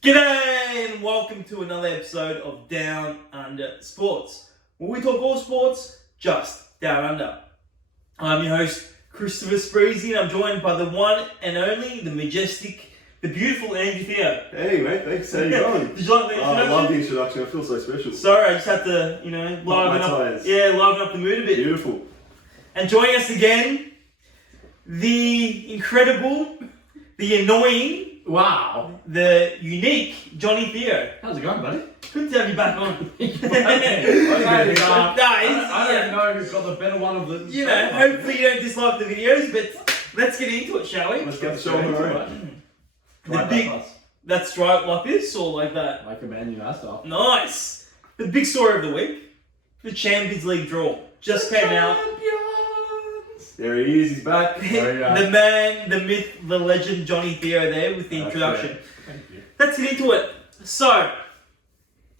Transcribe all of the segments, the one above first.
G'day and welcome to another episode of Down Under Sports, where we talk all sports, just down under. I'm your host, Christopher Spreezy, and I'm joined by the one and only, the majestic, the beautiful Andrew Theo. Hey mate, thanks. How you going? Did you like the introduction? I love the introduction. I feel so special. Sorry, I just had to, liven up the mood a bit. Beautiful. And joining us again, the incredible, the annoying, wow, the unique Johnny Theo. How's it going, buddy? Good to have you back on. I don't know who's got the better one of the... Hopefully you don't dislike the videos, but let's get into it, shall we? Let's get the show on the road. That's right, like this or like that? Like a Man United style. Nice. The big story of the week, the Champions League draw. Just came out. There he is, he's back. The man, the myth, the legend, Johnny Theo there with the introduction. Right. Thank you. Let's get into it. So,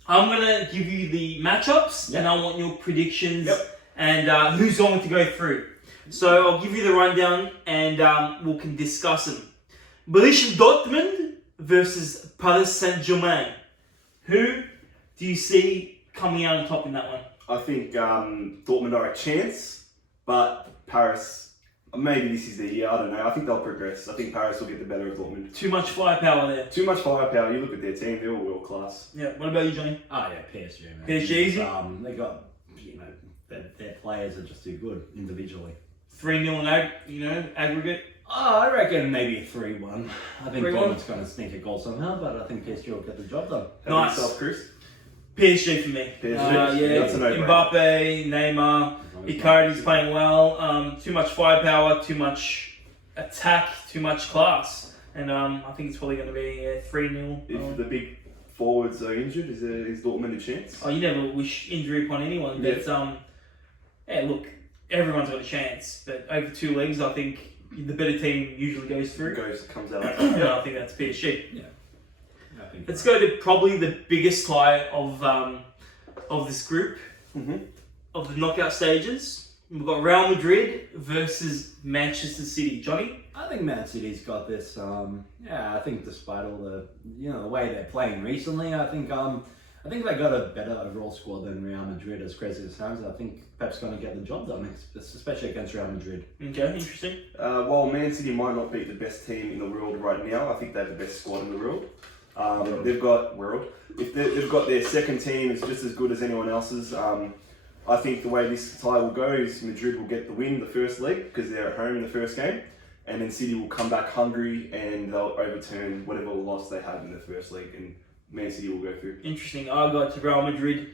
I'm going to give you the matchups and I want your predictions and who's going to go through. So, I'll give you the rundown and we can discuss them. Borussia Dortmund versus Paris Saint-Germain. Who do you see coming out on top in that one? I think Dortmund are a chance, but Paris, maybe this is the year, I don't know. I think they'll progress. I think Paris will get the better of Dortmund. Too much firepower there. Too much firepower. You look at their team, they're all world class. Yeah, what about you, Johnny? Oh yeah, PSG, man. PSG easy? They got, their players are just too good individually. 3-0 aggregate. Oh, I reckon maybe 3-1. I think 3-1? Dortmund's going to sneak a goal somehow, but I think PSG will get the job done. Nice. Yourself, Chris? PSG for me. PSG? That's a no-brainer. Mbappe, Neymar, Icardi's playing well. Too much firepower, too much attack, too much class. And I think it's probably going to be 3-0. If the big forwards are injured, is Dortmund a chance? Oh, you never wish injury upon anyone. But look, everyone's got a chance. But over 2 legs, I think the better team usually goes through. Comes out. Yeah, I think that's PSG. Yeah. Let's go to probably the biggest tie of this group, of the knockout stages. We've got Real Madrid versus Manchester City. Johnny? I think Man City's got this. I think despite all the the way they're playing recently, I think they got a better overall squad than Real Madrid. As crazy as it sounds, I think Pep's going to get the job done, especially against Real Madrid. Okay, interesting. While Man City might not be the best team in the world right now, I think they have the best squad in the world. They've got their second team is just as good as anyone else's. I think the way this tie will go is Madrid will get the win the first leg because they're at home in the first game, and then City will come back hungry and they'll overturn whatever loss they had in the first leg, and Man City will go through. Interesting. I got to Real Madrid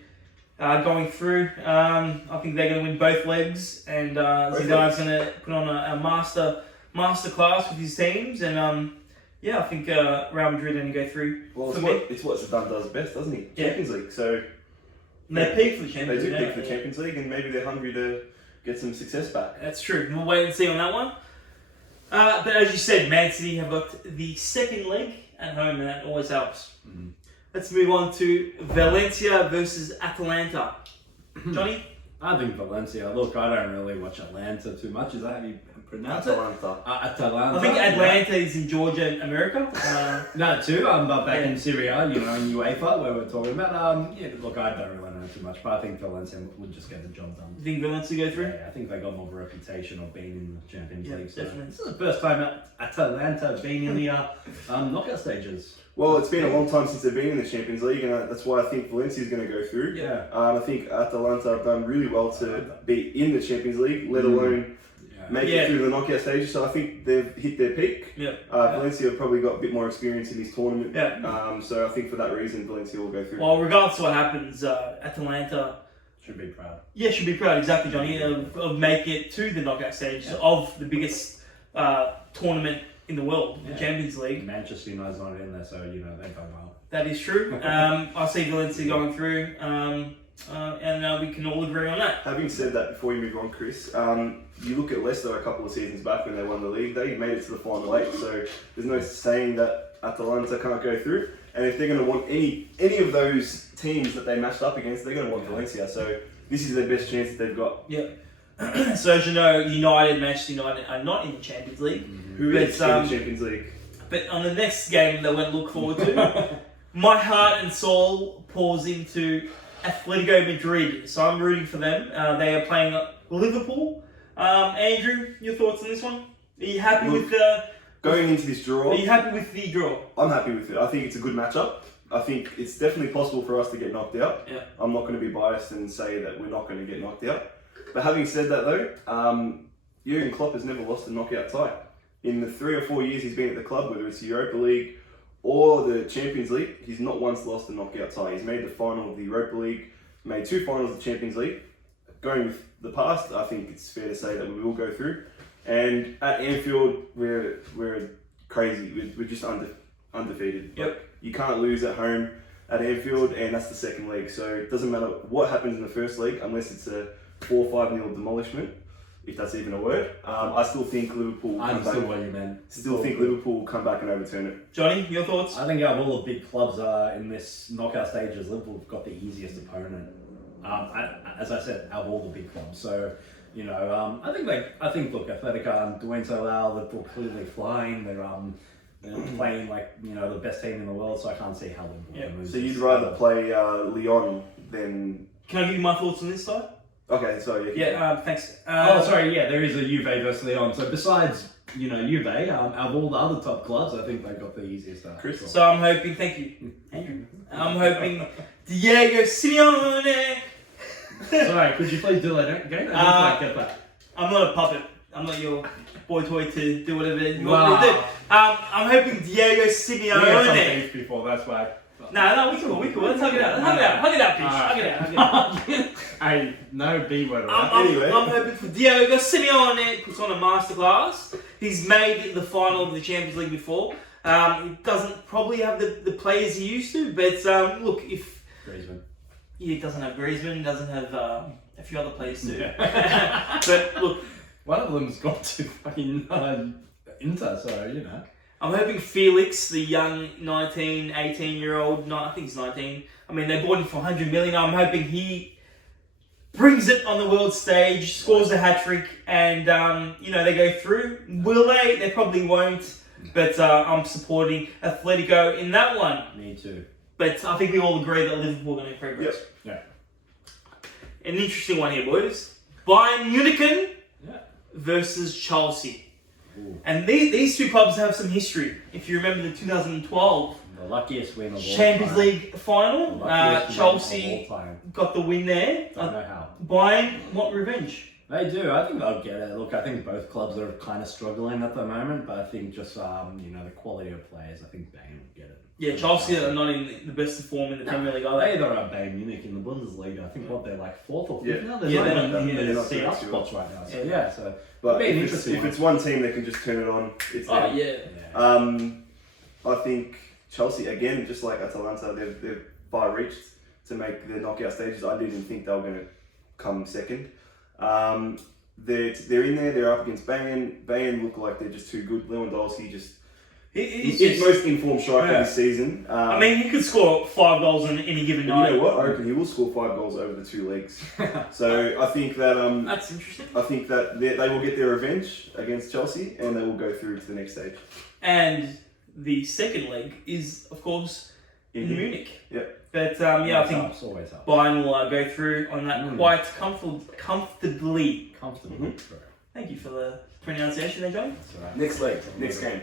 going through. I think they're going to win both legs, and Zidane's going to put on a master class with his teams, and I think Real Madrid are going to go through. Well, it's what Zidane does best, doesn't he? Yeah. Champions League. So and they peak for the Champions League. League. They do peak for the Champions League, and maybe they're hungry to get some success back. That's true. We'll wait and see on that one. But as you said, Man City have got the second leg at home, and that always helps. Mm-hmm. Let's move on to Valencia versus Atalanta. Johnny? I think Valencia. Look, I don't really watch Atlanta too much. Is that how you pronounce Atalanta. Atalanta. I think Atlanta is in Georgia, America. No, too. But back in Serie A, in UEFA, where we're talking about. Look, I don't really know too much, but I think Valencia would just get the job done. You think Valencia go through? Yeah, I think they got more of a reputation of being in the Champions League. So definitely. This is the first time Atalanta have been in the knockout stages. Well, it's been a long time since they've been in the Champions League, and that's why I think Valencia is going to go through. Yeah. I think Atalanta have done really well to be in the Champions League, let alone make it through the knockout stages. So I think they've hit their peak. Yeah. Valencia have probably got a bit more experience in this tournament. Yeah. So I think for that reason, Valencia will go through. Well, regardless of what happens, Atalanta should be proud. Yeah, should be proud, exactly, Johnny, of making it to the knockout stage of the biggest tournament in the world, the Champions League. Manchester United's not in there, so they've done well. That is true. I see Valencia going through, and we can all agree on that. Having said that, before you move on, Chris, you look at Leicester a couple of seasons back when they won the league, they made it to the final 8, so there's no saying that Atalanta can't go through. And if they're going to want any of those teams that they matched up against, they're going to want Valencia. So this is their best chance that they've got. Yeah. So as you know, Manchester United are not in the Champions League. Who is in the Champions League? But on the next game that we'll look forward to, my heart and soul pours into Atletico Madrid, so I'm rooting for them. They are playing Liverpool. Andrew, your thoughts on this one? Are you happy with the... Going into this draw... Are you happy with the draw? I'm happy with it. I think it's a good matchup. I think it's definitely possible for us to get knocked out. Yeah. I'm not going to be biased and say that we're not going to get knocked out. But having said that though, Jurgen Klopp has never lost a knockout tie. In the 3 or 4 years he's been at the club, whether it's the Europa League or the Champions League, he's not once lost a knockout tie. He's made the final of the Europa League, made 2 finals of the Champions League. Going with the past, I think it's fair to say that we will go through. And at Anfield, we're crazy. We're just undefeated. Yep. You can't lose at home at Anfield, and that's the second leg. So it doesn't matter what happens in the first leg, unless it's a 4-5-0 demolishment, if that's even a word. I still think Liverpool. I understand what you meant. Still think Liverpool will come back and overturn it. Johnny, your thoughts? I think out of all the big clubs in this knockout stages, Liverpool have got the easiest opponent. As I said, out of all the big clubs. So, you know, I think look, Atletico are doing so well. Liverpool clearly flying. They're playing like, you know, the best team in the world. So I can't see how Liverpool can lose. So you'd rather play Lyon than? Can I give you my thoughts on this side? Okay, sorry. Yeah, thanks. There is a Juve versus Lyon. So besides, you know, Juve, out of all the other top clubs, I think they've got the easiest. Crystal. So I'm hoping, thank you, Andrew. I'm hoping Diego Simeone. Sorry, could you please do that again? I didn't quite get that. I'm not a puppet. I'm not your boy toy to do whatever you want me to do. I'm hoping Diego We had Simeone. some beef before, that's why. No, we cool. Let's hug it out. Hug it out, Fish. Hug it out. Hey, no B word. Anyway. I'm hoping for Diego Simeone puts on a masterclass. He's made the final of the Champions League before. He doesn't probably have the players he used to, but look, if Griezmann. he doesn't have Griezmann, doesn't have a few other players too. But look, one of them's got to fucking Inter, so you know. I'm hoping Felix, the young 19, 18-year-old, I think he's 19. I mean, they bought him for 100 million. I'm hoping he brings it on the world stage, scores a hat-trick, and, you know, they go through. Will they? They probably won't. But I'm supporting Atletico in that one. Me too. But I think we all agree that Liverpool are going to progress. Yep. Yeah. An interesting one here, boys. Bayern Munich Yeah. versus Chelsea. Ooh. And these two clubs have some history. If you remember the 2012 The luckiest win of all Champions time. League final, The luckiest win Chelsea of all time. got the win there. Don't know how. Bayern want revenge. They do. I think they'll get it. Look, I think both clubs are kind of struggling at the moment, but I think just you know, the quality of players, I think Bayern will get it. Yeah, Chelsea are not in the best of form in the Premier League, are they? They are Bayern Munich in the Bundesliga. I think they're like 4th or 5th Yeah. now. They're Yeah, not they're even not- in they're the not CL doing spots right now. So Yeah. yeah, so But it'll be an if interesting it's one team that can just turn it on, it's Oh, them. yeah. I think Chelsea, again, just like Atalanta, they've far reached to make the knockout stages. I didn't think they were going to come second. They're in there, they're up against Bayern. Bayern look like they're just too good. Lewandowski He's he's just, most informed striker Yeah. this season. I mean, he could score 5 goals in any given But night. you know what? I reckon he will score 5 goals over the 2 legs. So I think that That's interesting. they will get their revenge against Chelsea, and they will go through to the next stage. And the second leg is, of course, in Mhm. Munich. Yep. But I think it's always up. Bayern will go through on that quite comfortably. Comfortably. Thank you for the pronunciation there, John. That's all right. Next leg, next game.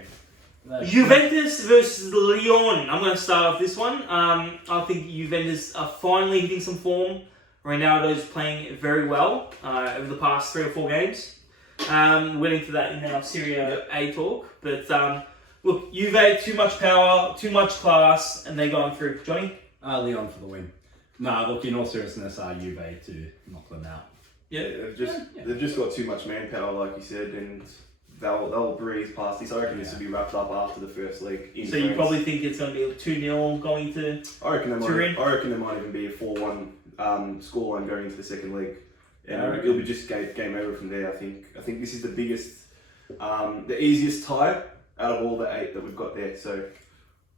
Juventus versus Lyon. I'm going to start off this one. I think Juventus are finally hitting some form. Ronaldo's playing very well over the past 3 or 4 games. We'll into that in our Serie A talk. But look, Juve, too much power, too much class, and they're going through. Johnny? Lyon for the win. No, look, in all seriousness, Juve to knock them out. Yeah. They've just got too much manpower, like you said, and they'll breeze past this. I reckon this will be wrapped up after the first leg. So you probably think it's going to be a 2-0 going to I reckon Turin? there might even be a 4-1 scoreline going into the second leg, and Yeah, it'll be just game over from there. I think this is the biggest, the easiest tie out of all the 8 that we've got there. So.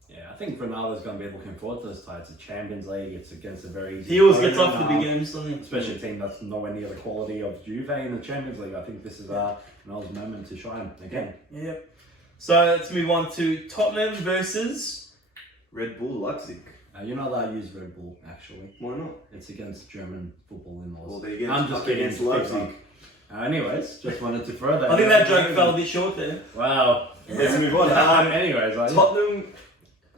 Yeah, I think Ronaldo's going to be looking forward to this tie. It's a Champions League. It's against a very easy He always gets opponent, off the big games, doesn't he? especially a team that's nowhere near the quality of Juve in the Champions League. I think this is Ronaldo's moment to shine again. Yep. So let's move on to Tottenham versus Red Bull Leipzig. You're not allowed to use Red Bull, actually. Why not? It's against German football in-laws. Well, they're I'm just kidding. against Leipzig. Anyways, just wanted to throw that. I think that joke fell a bit short there. Wow. Let's move on. Anyways, Tottenham,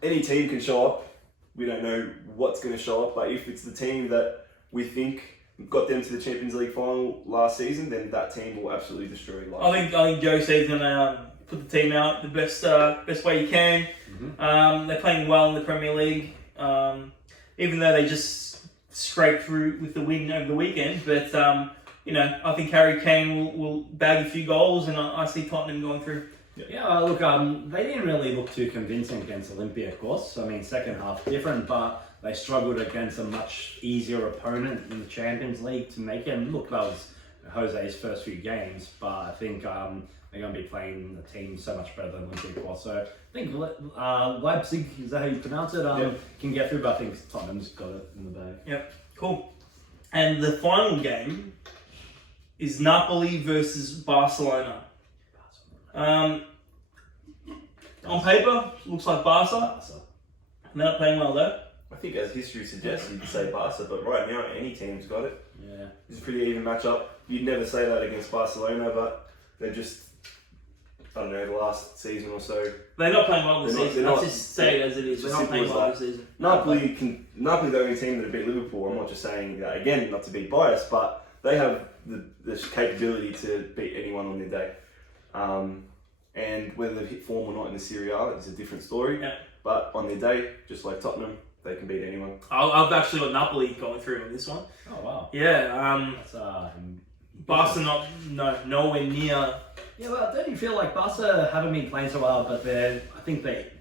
any team can show up. We don't know what's going to show up, but if it's the team that we think got them to the Champions League final last season, then that team will absolutely destroy Leipzig. I think Jose's gonna put the team out the best way you can. They're playing well in the Premier League, even though they just scraped through with the win over the weekend. But I think Harry Kane will bag a few goals, and I see Tottenham going through. Yeah, look, they didn't really look too convincing against Olympiacos. I mean, second half different, but they struggled against a much easier opponent in the Champions League to make it. And look, that was Jose's first few games, but I think they're going to be playing a team so much better than Olympiacos. So I think Leipzig, is that how you pronounce it, can get through, but I think Tottenham's got it in the bag. Yep, cool. And the final game is Napoli versus Barcelona. On paper, looks like Barca. They're not playing well though. I think as history suggests, you'd say Barca, but right now any team's got it. Yeah. It's a pretty even matchup. You'd never say that against Barcelona, but they're just, I don't know, the last season or so. They're not playing well this They're not- season. they're Let's not- just say it as it is. They're not simple playing as well that. this season. Napoli, the only team that beat Liverpool. I'm not just saying that, again, not to be biased, but they have the capability to beat anyone on their day. And whether they've hit form or not in the Serie A is a different story. Yeah. But on their day, just like Tottenham, they can beat anyone. I've actually got Napoli going through on this one. Oh, wow. Yeah. That's, Barca nowhere near. Yeah, well, don't you feel like Barca haven't been playing so well, but I think they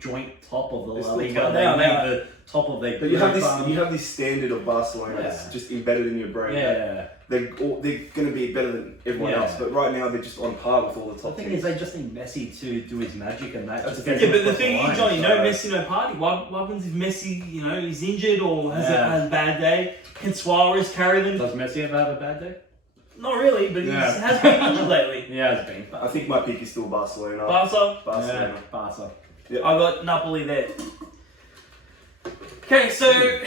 joint top of the They're La still Liga. top. They They are. lead the top of their But you have this standard of Barcelona that's Yeah. just embedded in your brain. Yeah. They're going to be better than everyone Yeah. else, but right now they're just on par with all the The top thing teams. is, they just need Messi to do his magic, and that That's just the gets thing. Yeah, them but the across thing is, line, Johnny, so- no Messi, no party. What happens if Messi, is injured or has a bad day? Can Suarez carry them? Does Messi ever have a bad day? Not really, but he Yeah. has been injured lately. Yeah, it's been. I think my pick is still Barcelona. Barca, Barcelona. Yeah, Barca. I got Napoli there. Okay, so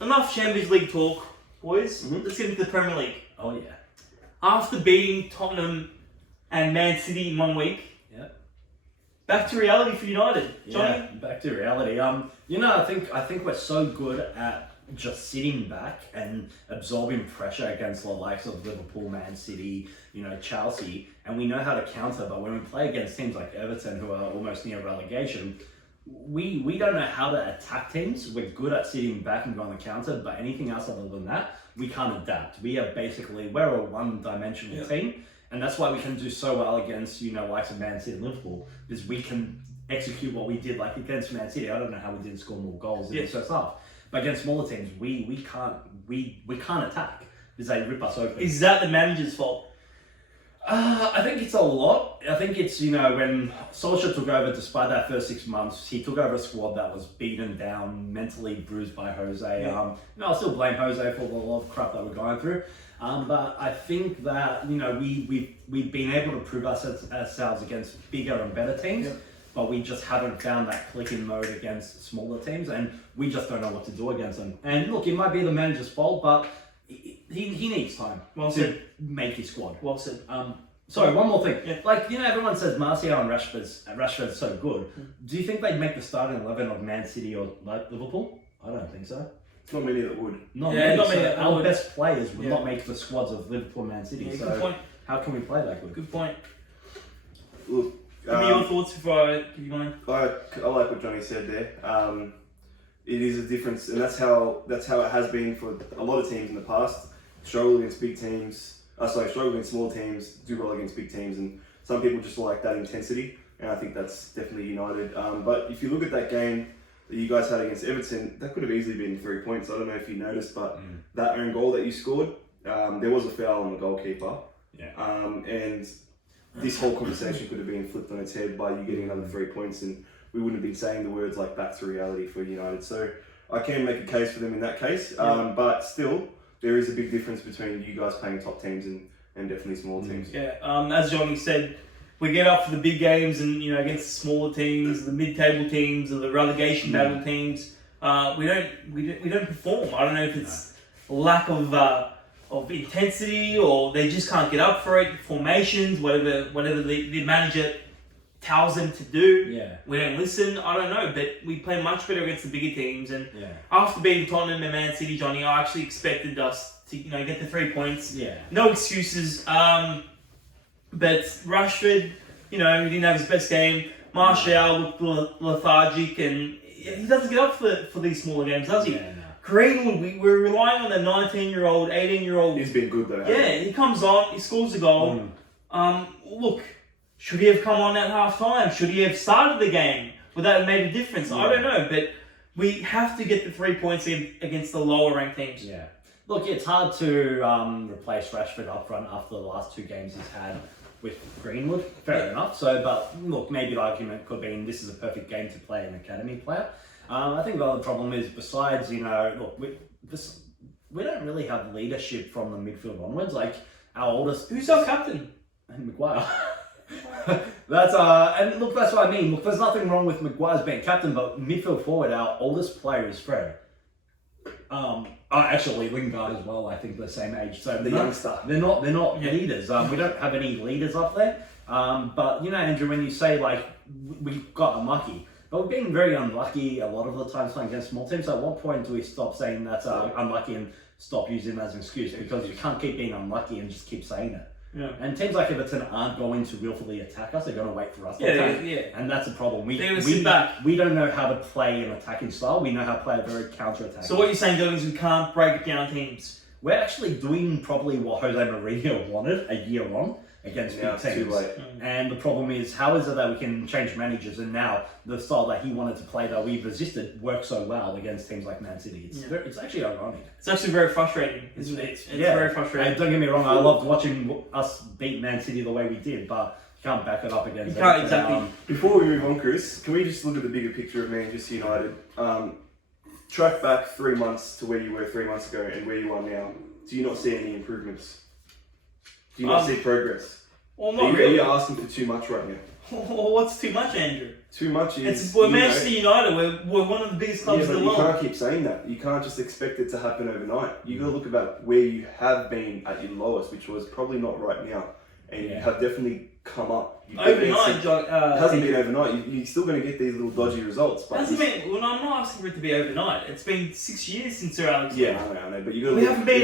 enough Champions League talk, boys. Let's get into the Premier League. Oh, yeah. After beating Tottenham and Man City in 1 week, back to reality for United. Johnny? Yeah, back to reality. I think we're so good at just sitting back and absorbing pressure against the likes of Liverpool, Man City, Chelsea, and we know how to counter. But when we play against teams like Everton, who are almost near relegation, we don't know how to attack teams. We're good at sitting back and going on the counter, but anything else other than that, we can't adapt. We're a one-dimensional team, and that's why we can do so well against likes of Man City and Liverpool, because we can execute what we did like against Man City. I don't know how we didn't score more goals in the first half, but against smaller teams, we can't attack because they rip us open. Is that the manager's fault? I think it's a lot. I think it's, when Solskjaer took over, despite that first 6 months, he took over a squad that was beaten down, mentally bruised by Jose. Yeah. I'll still blame Jose for the lot of crap that we're going through. But I think that, we've been able to prove ourselves against bigger and better teams, but we just haven't found that clicking mode against smaller teams, and we just don't know what to do against them. And look, it might be the manager's fault, but he needs time to make his squad. Well said. Sorry, one more thing. Yeah. Everyone says Martial and Rashford's so good. Do you think they'd make the starting 11 of Man City or Liverpool? I don't think so. It's not many that would. Not Yeah, many. not many So that our would. best players would Yeah. not make the squads of Liverpool and Man City. Yeah, So good point. how can we play that good? Good point. Look, Give me your thoughts before I give you mine. I like what Johnny said there. It is a difference, and that's how it has been for a lot of teams in the past. Struggle against big teams. Struggle against small teams. Do well against big teams, and some people just like that intensity. And I think that's definitely United. But if you look at that game that you guys had against Everton, that could have easily been 3 points. I don't know if you noticed, but that own goal that you scored, there was a foul on the goalkeeper. Yeah. And this whole conversation could have been flipped on its head by you getting another 3 points, and we wouldn't have been saying the words like back to reality for United. So I can make a case for them in that case, but still, there is a big difference between you guys playing top teams and definitely small teams. Yeah, as Johnny said, we get up for the big games and against the smaller teams, the mid-table teams, or the relegation battle teams, we don't perform. I don't know if it's lack of intensity or they just can't get up for it. Formations, whatever the manager tells them to do. Yeah. We don't listen. I don't know, but we play much better against the bigger teams. And Yeah. after beating Tottenham and Man City, Johnny, I actually expected us to get the 3 points. Yeah. No excuses. But Rashford, he didn't have his best game. Martial looked lethargic, and he doesn't get up for these smaller games, does he? Yeah, no. Greenwood, we're relying on the 19-year-old, 18-year-old. He's been good though. Yeah, he comes on, he scores a goal. Look, should he have come on at half time? Should he have started the game? Would that have made a difference? I don't know, but we have to get the 3 points against the lower ranked teams. Yeah. Look, it's hard to replace Rashford up front after the last 2 games he's had with Greenwood. Fair enough. So, but look, maybe the argument could be this is a perfect game to play an academy player. I think the other problem is besides, look, we don't really have leadership from the midfield onwards. Like our oldest. Who's our captain? Maguire. And look, that's what I mean. Look, there's nothing wrong with Maguire's being captain, but midfield forward, our oldest player is Fred. Actually, Lingard as well. I think the same age. So The youngster. They're not leaders. We don't have any leaders up there. But Andrew, when you say we got unlucky, but we've been very unlucky a lot of the times playing against small teams. So at what point do we stop saying that's unlucky and stop using it as an excuse? Because you can't keep being unlucky and just keep saying it. Yeah. And teams like Everton aren't going to willfully attack us. They're going to wait for us to attack. Yeah. And that's a problem. They're going to sit back. We don't know how to play an attacking style. We know how to play a very counter-attacking. So what you're saying, Dylan, is we can't break down teams. We're actually doing probably what Jose Mourinho wanted a year on against big teams. Too late. And the problem is, how is it that we can change managers and now the style that he wanted to play that we resisted works so well against teams like Man City? It's actually ironic. It's actually very frustrating. It's very frustrating. And don't get me wrong, I loved watching us beat Man City the way we did, but you can't back it up against You can't, Everton. exactly. Before we move on, Chris, can we just look at the bigger picture of Manchester United? Track back 3 months to where you were 3 months ago and where you are now. Do you not see any improvements? Do you not see progress? Well, not really. Are you asking for too much right now? What's too much, Andrew? Too much is... We're Manchester United. We're one of the biggest clubs in the world. You can't keep saying that. You can't just expect it to happen overnight. You got to look about where you have been at your lowest, which was probably not right now. And you have definitely come up. Overnight, John. It hasn't been overnight. You're still going to get these little dodgy results. But hasn't been. Well, I'm not asking for it to be overnight. It's been 6 years since Sir Alex. Yeah, I know. But you got to we haven't been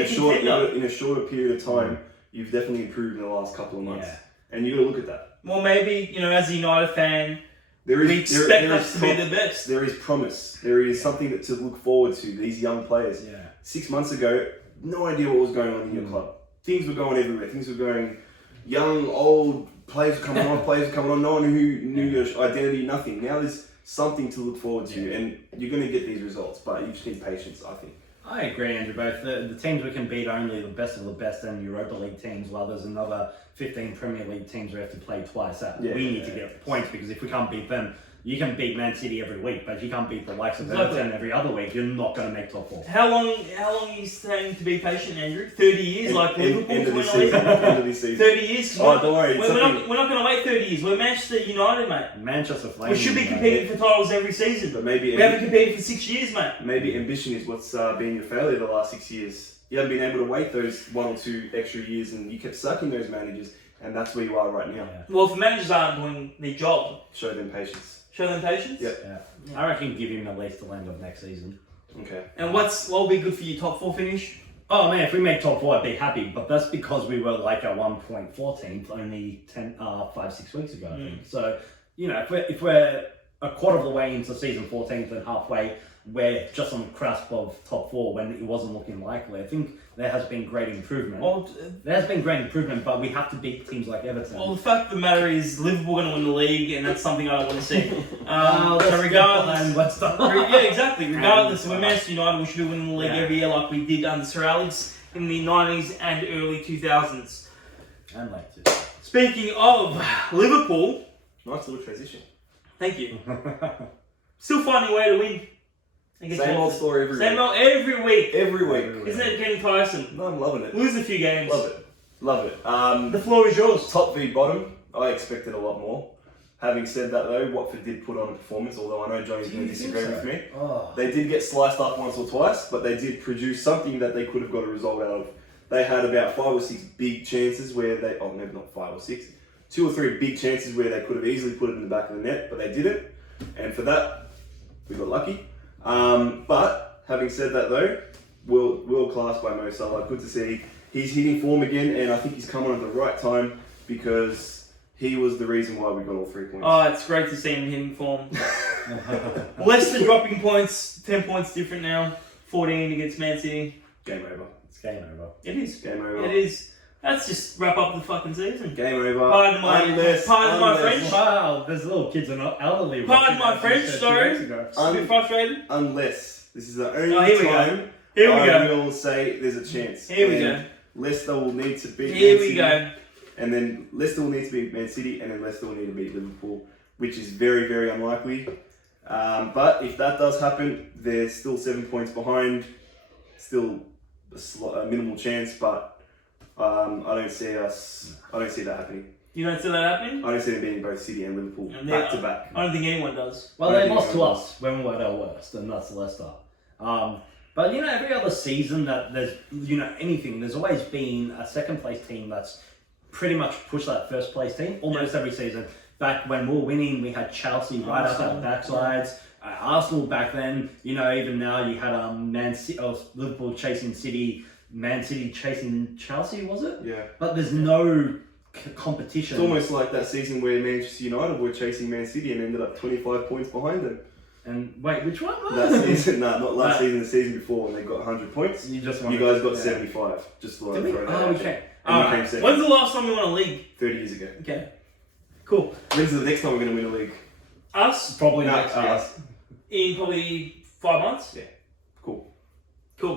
in a shorter period of time. You've definitely improved in the last couple of months, and you got to look at that. Well, maybe as a United fan, we expect us to be the best. There is promise. There is something to look forward to. These young players. Yeah. 6 months ago, no idea what was going on in your club. Things were going everywhere. Things were going young, old. Players were coming on. Players were coming on. No one who knew your identity. Nothing. Now there's something to look forward to, and you're going to get these results. But you just need patience, I think. I agree, Andrew. Both the teams we can beat are only the best of the best and Europa League teams, while there's another 15 Premier League teams we have to play twice at. We need to get points, because if we can't beat them, you can beat Man City every week, but if you can't beat the likes of Everton every other week, you're not going to make top 4. How long are you saying to be patient, Andrew? 30 years, like Liverpool? End of this season. 30 years? Oh, don't worry. We're not going to wait 30 years. We're Manchester United, mate. Manchester Flames. We should be competing for titles every season. But maybe we haven't competed for 6 years, mate. Maybe ambition is what's been your failure the last 6 years. You haven't been able to wait those 1 or 2 extra years, and you kept sucking those managers, and that's where you are right now. Yeah. Well, if the managers aren't doing their job, Show them patience. show them patience. Yep. Yeah. I reckon give him at least the end of next season. Okay. And what will be good for your top 4 finish? Oh man, if we make top 4, I'd be happy. But that's because we were like at 1.14 only 5-6 weeks ago, I think. So, if we're a quarter of the way into season 14th and halfway, we're just on the cusp of top 4 when it wasn't looking likely. I think there has been great improvement. But we have to beat teams like Everton. Well, the fact of the matter is Liverpool are going to win the league, and that's something I don't want to see. So regardless, yeah, exactly. Regardless, we're Manchester United. We should be winning the league every year, like we did under Sir Alex in the 90s and early 2000s. I'd like to. Speaking of Liverpool, Nice little transition. thank you. Still finding a way to win. Same old story every week. Same old every week. Every week. Isn't it getting tiresome? No, I'm loving it. Lose a few games. Love it. The floor is yours. Top v bottom. I expected a lot more. Having said that though, Watford did put on a performance, although I know Johnny's going to disagree with me. Oh. They did get sliced up once or twice, but they did produce something that they could have got a result out of. They had about 5 or 6 big chances where they, oh maybe not 5 or 6, 2 or 3 big chances where they could have easily put it in the back of the net, but they didn't. And for that, we got lucky. But having said that though, world class by Mo Salah. Good to see. He's hitting form again, and I think he's come on at the right time because he was the reason why we got all 3 points. Oh, it's great to see him hitting form. Leicester dropping points, 10 points different now. 14 against Man City. Game over. It's game over. It is. Game over. It is. Let's just wrap up the fucking season. Game over. Pardon my French. Wow, there's little kids and elderly. Pardon my French, sorry. A bit frustrated. Unless this is the only time I will say there's a chance. Here we go. Leicester will need to beat Here Man we City. go. And then Leicester will need to beat Man City, and then Leicester will need to beat Liverpool, which is very, very unlikely. But if that does happen, they're still 7 points behind. Still a minimal chance, but I don't see that happening. You don't see that happening? I don't see them beating both City and Liverpool back to back. I don't think anyone does. Well, they lost to us when we were at our worst, and that's Leicester. But you know, every other season that there's anything, there's always been a second place team that's pretty much pushed that first place team almost every season. Back when we were winning, we had Chelsea right up our backsides. Arsenal back then, even now you had Liverpool chasing City, Man City chasing Chelsea, was it? Yeah. But there's no competition. It's almost like that season where Manchester United were chasing Man City and ended up 25 points behind them. And wait, which one? That season, not last season, the season before when they got 100 points. You guys got 75. Just thought I'd throw that out there. Okay. When's the last time we won a league? 30 years ago. Okay. Cool. When's the next time we're going to win a league? Us? Probably No, next year. us. In probably 5 months? Yeah. Cool.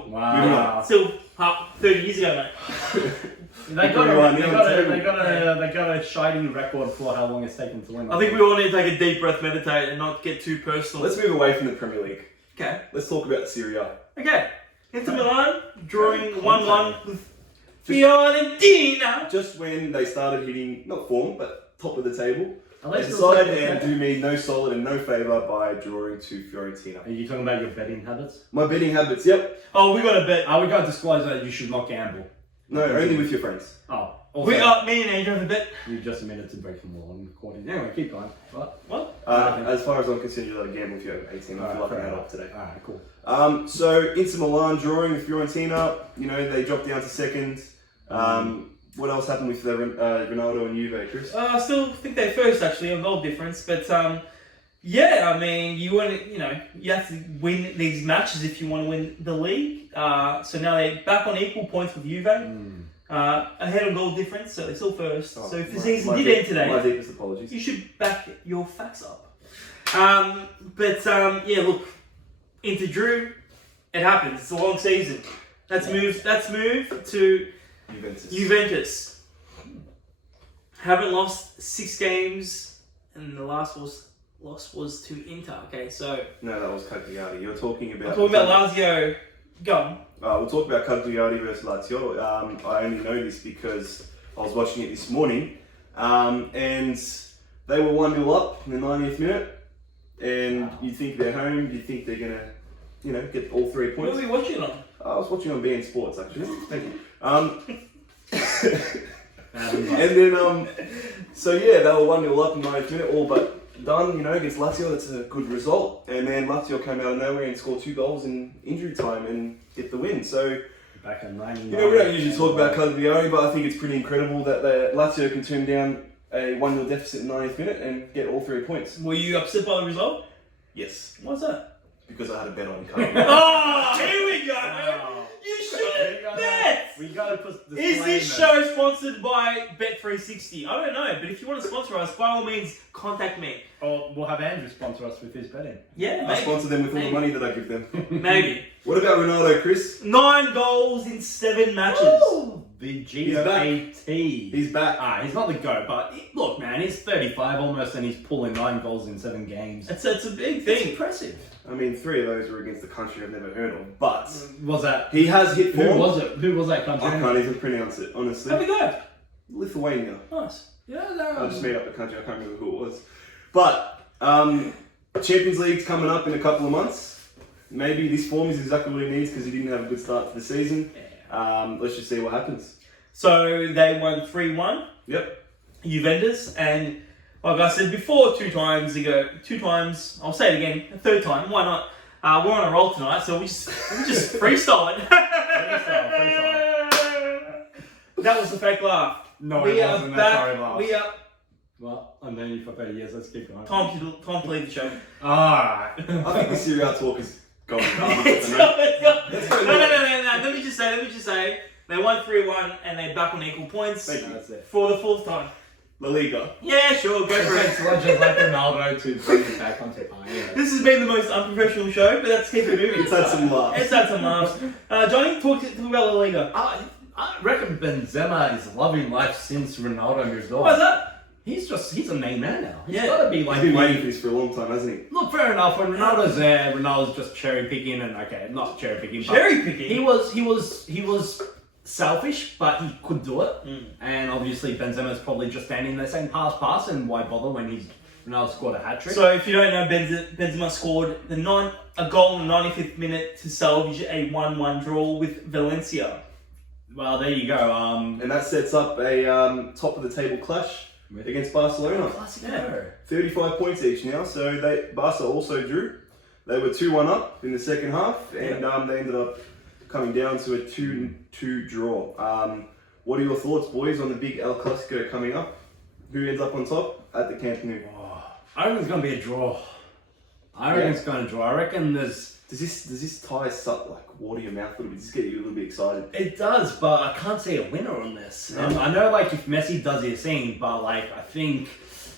Wow. Still 30 years ago, mate. They got a shiny record for how long it's taken to win. I think we all need to take a deep breath, meditate, and not get too personal. Let's move away from the Premier League. Okay. Let's talk about Serie A. Okay. Inter Milan drawing 1-1 with Fiorentina. Just when they started hitting, not form, but top of the table, They decided and do me no solid and no favour by drawing to Fiorentina. Are you talking about your betting habits? My betting habits, yep. Oh, we got to bet. Are we going to disclose that you should not gamble? No, only with your friends. Oh. We got me and Andrew have a bet. You just admitted to breaking the law and recording. Anyway, keep going. What? As far as I'm concerned, you're allowed to gamble if you're over 18. I feel like I had off today. Alright, cool. So Inter Milan drawing with Fiorentina. They dropped down to second. What else happened with Ronaldo and Juve, Chris? I still think they're first actually on goal difference, but yeah, I mean you want to, you have to win these matches if you want to win the league. So now they're back on equal points with Juve, ahead on goal difference, so they're still first. So if the season did end today, my deepest apologies. You should back your facts up. Yeah, look, Inter drew. It happens. It's a long season. Let's move to Juventus. Haven't lost 6 games, and the last loss was to Inter. Okay, so no, that was Cagliari. You're talking about. I'm talking about Lazio. Go on. We'll talk about Cagliari versus Lazio. I only know this because I was watching it this morning, and they were 1-0 up in the 90th minute. And you think they're home? You think they're gonna, get all 3 points? What were you watching on? I was watching on BN Sports actually. Thank you. And then, so yeah, they were 1-0 up in the 90th minute, all but done, against Lazio. That's a good result. And then Lazio came out of nowhere and scored 2 goals in injury time and get the win. So, back in 99. we don't usually talk about Cagliari, but I think it's pretty incredible that Lazio can turn down a 1-0 deficit in the 90th minute and get all 3 points. Were you upset by the result? Yes. What's that? Because I had a bet on Cagliari. Oh, here we go! You shouldn't bet! We gotta put the Is this show sponsored by Bet360? I don't know, but if you want to sponsor us, by all means, contact me. Or we'll have Andrew sponsor us with his betting. Yeah, I maybe. sponsor them with all the money that I give them. Maybe. What about Ronaldo, Chris? 9 goals in 7 matches. Woo! The GOAT. He's back. He's not the GOAT, but look, man, he's 35 almost, and he's pulling 9 goals in 7 games. That's a big It's thing. impressive. I mean, 3 of those were against the country I've never heard of, but Was that? he has hit form. Who was it? Who was that country? I can't even pronounce it, honestly. Have we go? Lithuania. Nice. Yeah, I just made up a country. I can't remember who it was. But Champions League's coming up in a couple of months. Maybe this form is exactly what he needs because he didn't have a good start to the season. Let's just see what happens. So they won 3-1. Yep. Juventus, and like I said before, two times, I'll say it again, a third time, why not? We're on a roll tonight, so we just freestyle it. Freestyle. That was a fake laugh. No, We it are wasn't. back. That's how it laughed. We are Well, I've known you for 30 years. Let's keep going. time to leave the show. Alright. I think the Serie A Talk is going. No. Let me just say, they won 3-1 and they're back on equal points Thank you. That's it. for the fourth time. La Liga. Yeah, sure, go for it. It's just like Ronaldo to bring it back onto time. This has been the most unprofessional show, but let's keep it moving. It's had some laughs. It's had some laughs. Johnny, talk about La Liga. I reckon Benzema is loving life since Ronaldo moved on. Why's that? He's a main man now. He's Yeah. got to be He's like been waiting for this for a long time, hasn't he? Look, fair enough. When Ronaldo's there, Ronaldo's just cherry picking, and okay, not cherry picking. Cherry picking? He was selfish, but he could do it. And obviously, Benzema's probably just standing there saying pass, and why bother when Ronaldo scored a hat trick? So if you don't know, Benzema scored a goal in the 95th minute to salvage a 1-1 draw with Valencia. Well, there you go. And that sets up a top of the table clash against Barcelona. Classico. 35 points each now, so Barca also drew. They were 2-1 up in the second half, and they ended up coming down to a 2-2 draw. What are your thoughts, boys, on the big El Clasico coming up? Who ends up on top at the Camp Nou? I reckon it's going to be a draw. I reckon it's going to draw. I reckon there's... Does this tie water your mouth a little bit? Does this get you a little bit excited? It does, but I can't see a winner on this. I know, if Messi does his thing, but I think,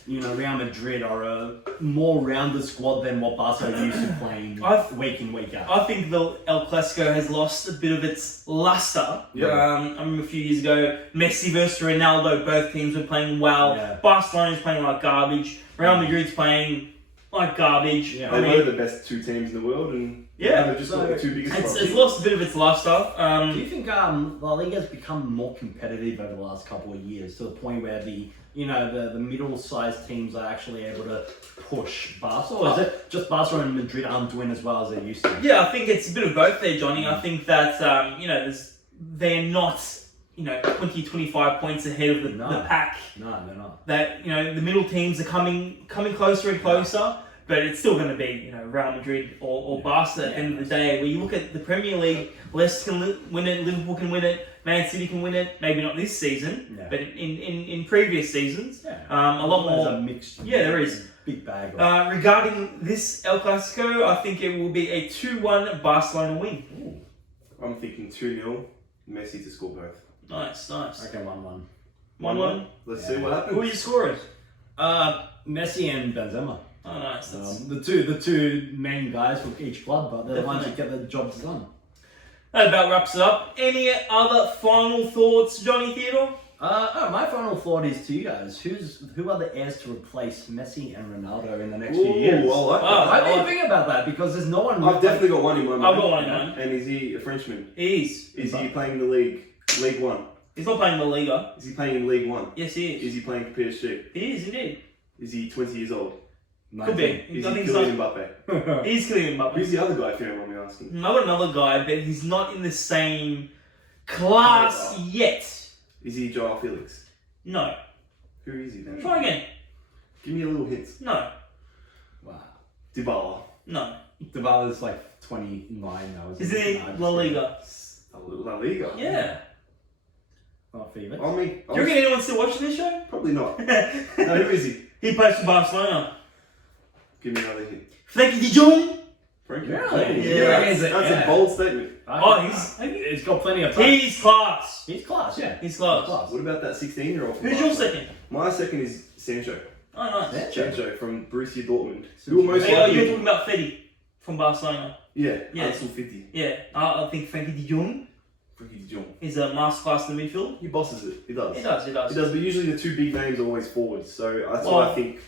Real Madrid are a more rounded squad than what Barca are used to playing week in, week out. I think the El Clasico has lost a bit of its luster. Yeah. I remember a few years ago, Messi versus Ronaldo, both teams were playing well. Yeah. Barcelona's playing like garbage. Real Madrid's playing like garbage. Yeah. They were the best two teams in the world, and they've just got the two biggest It's problems. lost a bit of its luster. Do you think La Liga's become more competitive over the last couple of years to the point where the middle-sized teams are actually able to push Barca, or is it just Barca and Madrid aren't doing as well as they used to? Yeah, I think it's a bit of both there, Johnny. I think that they're not 20-25 points ahead of the pack. No, they're not. That the middle teams are coming closer and closer. But it's still going to be, Real Madrid or Barca at the end of the day. When you look at the Premier League, Leicester can win it, Liverpool can win it, Man City can win it. Maybe not this season, but in previous seasons, a lot more. There's a mixed. Yeah, there is. Big bag. Regarding this El Clasico, I think it will be a 2-1 Barcelona win. Ooh. I'm thinking 2-0, Messi to score both. Nice. Okay, 1-1. 1-1. Let's see what happens. Who are your scorers? Messi and Benzema. Oh, nice. The two main guys for each club, but they're the ones that get the jobs done. That about wraps it up. Any other final thoughts, Johnny Theodore? My final thought is to you guys: who are the heirs to replace Messi and Ronaldo in the next few years? I like that. How do you think about that? Because there's no one. I've definitely got one in my mind. I've got one in mind. And is he a Frenchman? He is. Is he playing the League One? He's not playing the Liga. Is he playing in League One? Yes, he is. Is he playing for PSG? He is, indeed. Is he 20 years old? Could be. Is I he think Kylian Mbappe? He's Kylian Mbappe. Who's the other guy, if you don't mind me asking? Another guy, but he's not in the same class yet. Is he Joao Felix? No. Who is he then? Try again. Give me a little hint. No. Wow. Dybala. No. Dybala's 29 now. Is he La Liga? La Liga? Yeah. Not Felix. I mean, Do you reckon anyone's still watching this show? probably not. No, who is he? He plays for Barcelona. Give me another hint. Frankie de Jong. Frankie. Really? Yeah. That's a bold statement. He's got plenty of time. He's class. He's class, yeah. He's class. What about that 16-year-old? Who's your second? My second is Sancho. Oh, nice. Sancho from Borussia Dortment. Who will most You're likely... talking about Fetty from Barcelona. Yeah, Yeah. Ansel 50. Yeah, I think Frankie de Jong Frankie de Jong. is a masterclass in the midfield. He bosses it. He does. He does. He does, but usually the two big names are always forwards. So that's why I think,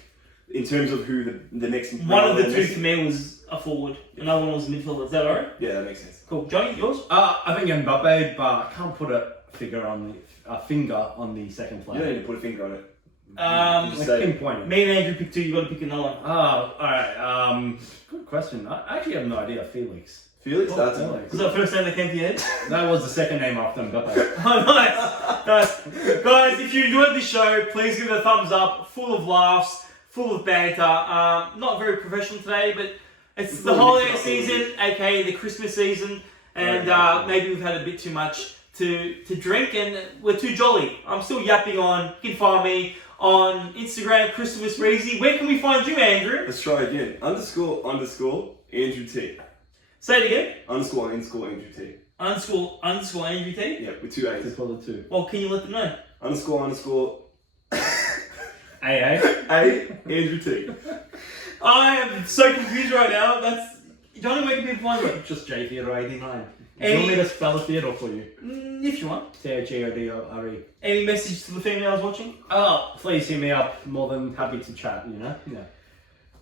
in terms of who the next... One of the two for me was a forward. Another one was a midfielder. Is that alright? Yeah, that makes sense. Cool. Johnny, yours? I think Mbappe, but I can't put a finger on the second You player. don't need to put a finger on it. Just say- pinpoint it. Me and Andrew picked 2. You got to pick another one. Oh, alright. Good question. I actually have no idea. Felix. Felix, that's Felix. Was that the first name that came to your head? That was the second name after Mbappe. Oh, nice. Guys, if you enjoyed this show, please give it a thumbs up. Full of laughs, full of banter. Not very professional today, but it's the holiday season, aka the Christmas season, and maybe we've had a bit too much to drink, and we're too jolly. I'm still yapping on. You can find me on Instagram, Christopher Spreezy. Where can we find you, Andrew? Let's try again. __ Andrew T. Say it again. __ Andrew T. __ Andrew T. Yeah, with 2 A's. Just call it 2. Well, can you let them know? __ AA. A Andrew T. I am so confused right now. That's Johnny. Where can people find you? Just J Theodore 89. Do Any- you want me to spell Theodore for you? If you want. Theodore. Any message to the females watching? Oh, please hit me up. More than happy to chat, you know? Yeah.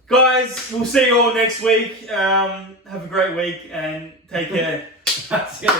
Guys, we'll see you all next week. Have a great week and take care. That's it.